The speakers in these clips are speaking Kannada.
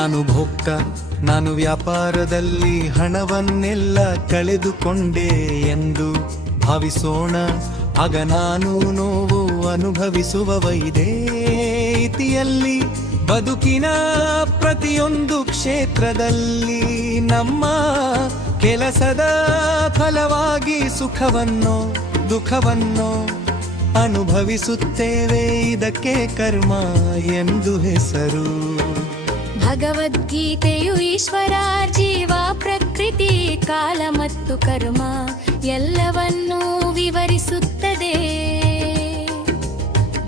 ನಾನು ಭೋಕ್ತ, ನಾನು ವ್ಯಾಪಾರದಲ್ಲಿ ಹಣವನ್ನೆಲ್ಲ ಕಳೆದುಕೊಂಡೆ ಎಂದು ಭಾವಿಸೋಣ. ಆಗ ನಾನು ನೋವು ಅನುಭವಿಸುವವ ಇದೇ ರೀತಿಯಲ್ಲಿ. ಬದುಕಿನ ಪ್ರತಿಯೊಂದು ಕ್ಷೇತ್ರದಲ್ಲಿ ನಮ್ಮ ಕೆಲಸದ ಫಲವಾಗಿ ಸುಖವನ್ನೋ ದುಃಖವನ್ನೋ ಅನುಭವಿಸುತ್ತೇವೆ. ಇದಕ್ಕೆ ಕರ್ಮ ಎಂದು ಹೆಸರು. ಭಗವದ್ಗೀತೆಯು ಈಶ್ವರ, ಜೀವ, ಪ್ರಕೃತಿ, ಕಾಲ ಮತ್ತು ಕರ್ಮ ಎಲ್ಲವನ್ನೂ ವಿವರಿಸುತ್ತದೆ.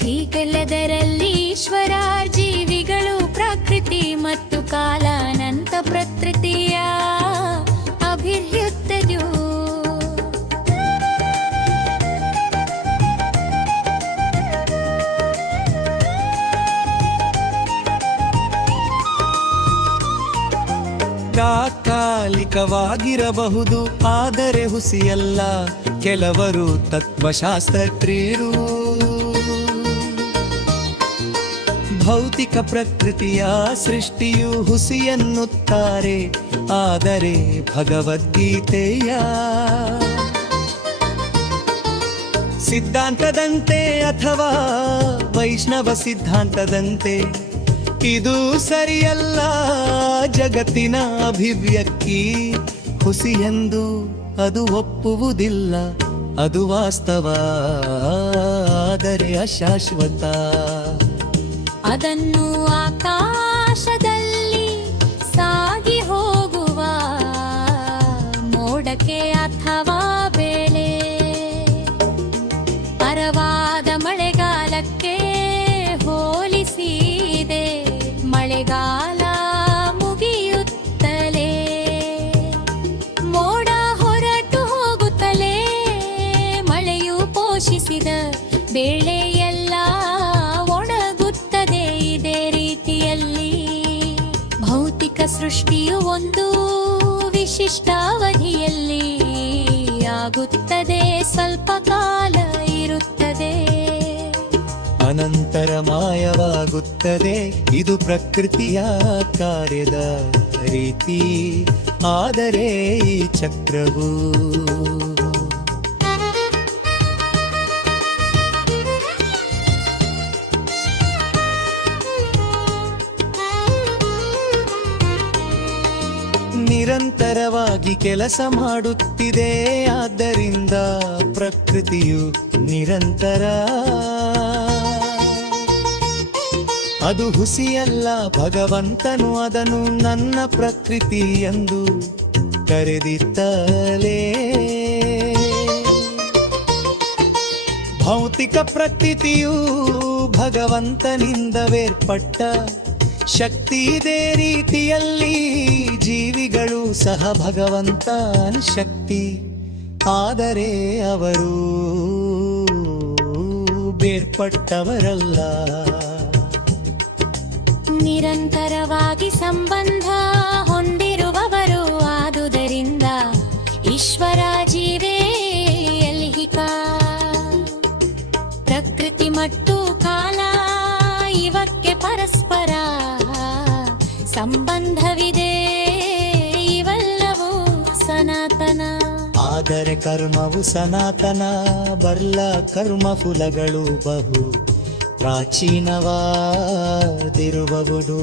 ಹೀಗೆಲ್ಲದರಲ್ಲಿ ಈಶ್ವರ, ಜೀವಿಗಳು, ಪ್ರಕೃತಿ ಮತ್ತು ಕಾಲ ಅನಂತ ಪ್ರಕೃತಿಯ ಅಭಿವೃದ್ಧಿಯು. ತಾತ್ಕಾಲಿಕವಾಗಿರಬಹುದು, ಆದರೆ ಹುಸಿಯಲ್ಲ. ಕೆಲವರು ತತ್ವಶಾಸ್ತ್ರಜ್ಞರು ಭೌತಿಕ ಪ್ರಕೃತಿಯ ಸೃಷ್ಟಿಯು ಹುಸಿ ಎನ್ನುತ್ತಾರೆ. ಆದರೆ ಭಗವದ್ಗೀತೆಯ ಸಿದ್ಧಾಂತದಂತೆ ಅಥವಾ ವೈಷ್ಣವ ಸಿದ್ಧಾಂತದಂತೆ ಇದು ಸರಿಯಲ್ಲ. ಜಗತ್ತಿನ ಅಭಿವ್ಯಕ್ತಿ ಹುಸಿ ಎಂದು ಅದು ಒಪ್ಪುವುದಿಲ್ಲ. ಅದು ವಾಸ್ತವ, ಆದರೆ ಅಶಾಶ್ವತ. ಅದನ್ನು ಆಕಾಶದಲ್ಲಿ ಸಾಗಿ ಹೋಗುವ ಮೋಡಕ್ಕೆ ಅಥವಾ ಬೇಳೆ, ಪರವಾದ ಮಳೆಗಾಲಕ್ಕೆ ಹೋಲಿಸಿದೆ. ಮಳೆಗಾಲ ಮುಗಿಯುತ್ತಲೇ ಮೋಡ ಹೊರಟು ಹೋಗುತ್ತಲೇ ಮಳೆಯು ಪೋಷಿಸಿದ ಬೆಳೆಯೆಲ್ಲ ಒಣಗುತ್ತದೆ. ಇದೇ ರೀತಿಯಲ್ಲಿ ಭೌತಿಕ ಸೃಷ್ಟಿಯು ಒಂದು ವಿಶಿಷ್ಟ ಅವಧಿಯಲ್ಲಿ ಆಗುತ್ತದೆ, ಸ್ವಲ್ಪ ಕಾಲ ಇರುತ್ತದೆ, ಅನಂತರ ಮಾಯವಾಗುತ್ತದೆ. ಇದು ಪ್ರಕೃತಿಯ ಕಾರ್ಯದ ರೀತಿ. ಆದರೆ ಈ ಚಕ್ರವು ನಿರಂತರವಾಗಿ ಕೆಲಸ ಮಾಡುತ್ತಿದೆ. ಆದ್ದರಿಂದ ಪ್ರಕೃತಿಯು ನಿರಂತರ. ಅದು ಹುಸಿಯಲ್ಲ. ಭಗವಂತನು ಅದನ್ನು ನನ್ನ ಪ್ರಕೃತಿ ಎಂದು ಕರೆದಿತ್ತಲೇ. ಭೌತಿಕ ಪ್ರಕೃತಿಯು ಭಗವಂತನಿಂದ ಬೇರ್ಪಟ್ಟ ಶಕ್ತಿ. ಇದೇ ರೀತಿಯಲ್ಲಿ ಜೀವಿಗಳು ಸಹ ಭಗವಂತನ ಶಕ್ತಿ. ಆದರೆ ಅವರು ಬೇರ್ಪಟ್ಟವರಲ್ಲ. ನಿರಂತರವಾಗಿ ಸಂಬಂಧ ಹೊಂದಿರುವವರು. ಆದುದರಿಂದ ಈಶ್ವರ, ಜೀವೇ ಐಹಿಕ, ಪ್ರಕೃತಿ ಮತ್ತು ಕಾಲ ಇವಕ್ಕೆ ಪರಸ್ಪರ ಸಂಬಂಧವಿದೆ. ಇವೆಲ್ಲವೂ ಸನಾತನ. ಆದರೆ ಕರ್ಮವು ಸನಾತನ ಬಲ್ಲ. ಕರ್ಮ ಫಲಗಳು ಬಹು ಪ್ರಾಚೀನವಾದಿರುವವುದು.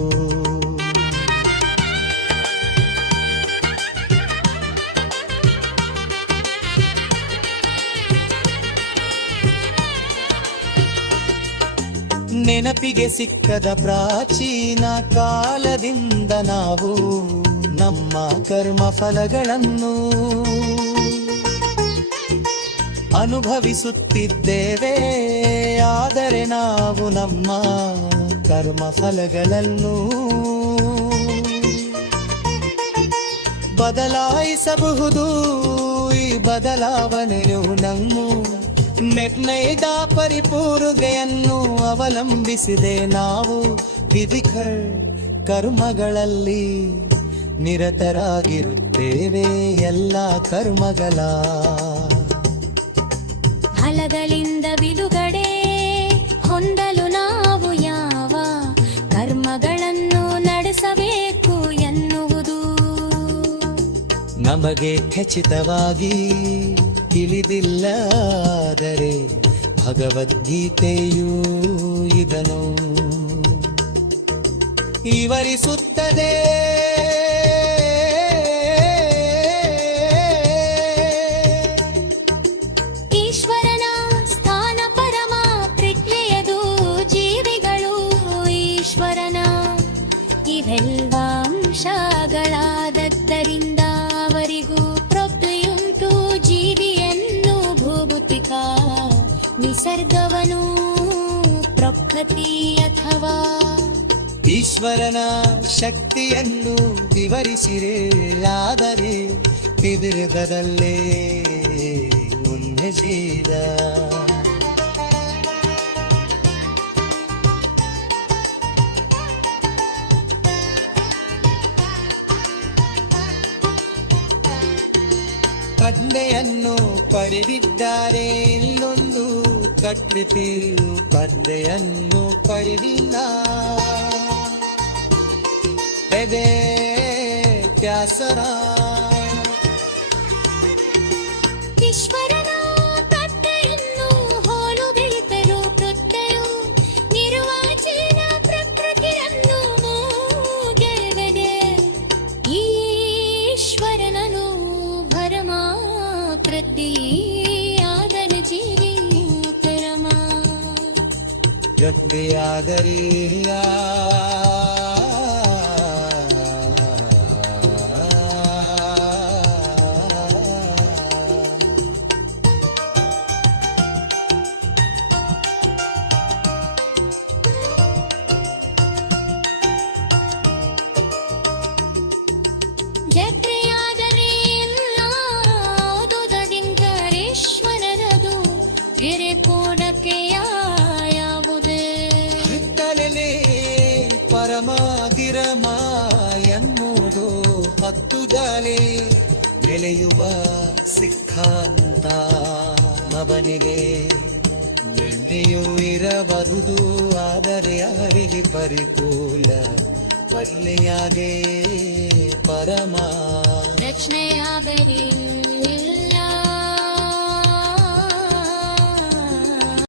ನೆನಪಿಗೆ ಸಿಕ್ಕದ ಪ್ರಾಚೀನ ಕಾಲದಿಂದ ನಾವು ನಮ್ಮ ಕರ್ಮ ಫಲಗಳನ್ನು ಅನುಭವಿಸುತ್ತಿದ್ದೇವೆ. ಆದರೆ ನಾವು ನಮ್ಮ ಕರ್ಮ ಫಲಗಳನ್ನು ಬದಲಾಯಿಸಬಹುದು. ಈ ಬದಲಾವಣೆಯು ನಮ್ಮ ನಿರ್ಣಯದ ಪರಿಪೂರ್ಣತೆಯನ್ನು ಅವಲಂಬಿಸಿದೆ. ನಾವು ವಿವಿಧ ಕರ್ಮಗಳಲ್ಲಿ ನಿರತರಾಗಿರುತ್ತೇವೆ. ಎಲ್ಲ ಕರ್ಮಗಳ ಫಲಗಳಿಂದ ಬಿಡುಗಡೆ ಹೊಂದಲು ನಾವು ಯಾವ ಕರ್ಮಗಳನ್ನು ನಡೆಸಬೇಕು ನಮಗೆ ಖಚಿತವಾಗಿ ತಿಳಿದಿಲ್ಲಾದರೆ ಭಗವದ್ಗೀತೆಯೂ ಇದನ್ನು ವಿವರಿಸುತ್ತದೆ. ಈಶ್ವರನ ಸ್ಥಾನ ಪರಮ ಪ್ರಜ್ಞೆಯದು, ಜೀವಿಗಳು ಈಶ್ವರನ ಇವೆಲ್ಲ ಅಂಶಗಳಾದದ್ದರಿಂದ ಅವರಿಗೂ ಪ್ರಜ್ಞೆಯುಂಟು. ಜೀವಿಯನ್ನು ಭೂಭುತಿಕ ನಿಸರ್ಗವನು ಪ್ರಕೃತಿ ಅಥವಾ ಈಶ್ವರನ ಶಕ್ತಿಯನ್ನು ವಿವರಿಸಿರಲಾದರೆ ವಿವಿಧದಲ್ಲೇ ಉನ್ನಜಿದ ಪ್ರಜ್ಞೆಯನ್ನು ಪಡೆದಿದ್ದಾರೆ, ಇಲ್ಲೊಂದು ಪ್ರಕೃತಿಯು ಪ್ರಜ್ಞೆಯನ್ನು ಪಡೆದಿಲ್ಲ. ಎದೆ ತ್ಯಾಸರ ಈಶ್ವರನ ಪ್ರಜ್ಞೆಯನ್ನು ಹೋಲು ಬೆಳೆದರು. ಪ್ರಜ್ಞೆಯು ನಿರ್ವಾಚನ ಪ್ರಕೃತಿಯನ್ನು ಗೆಳೆದೆ. ಈಶ್ವರನನು ಭರಮ ಪ್ರತಿಯಾದನ ಜೀವಿ ಪರಮ ವ್ಯಕ್ತಿಯಾದರಿಲ್ಲ. ಜತ್ರೆಯಾದರೆ ಇಲ್ಲ ಓದುವುದರಿಂದರೇಶ್ವರನದು ಎರೆ ಕೋಡಕ್ಕೆ ಯಾವುದೇ ಹಿತ್ತಲೇ ಪರಮಾತಿರಮ ಎನ್ನುವುದು ಹತ್ತುದಲೇ ಬೆಳೆಯುವ ಸಿದ್ಧಾಂತ. ಅವನಿಗೆ ಬೆಳ್ಳಿಯೂ ಇರಬಹುದು, ಆದರೆ ಅವರಿಗೆ ಪರಿಕೂಲ ಪಲ್ಲೆಯಾಗೆ ಪರಮ ರಚನೆಯಾದರೆ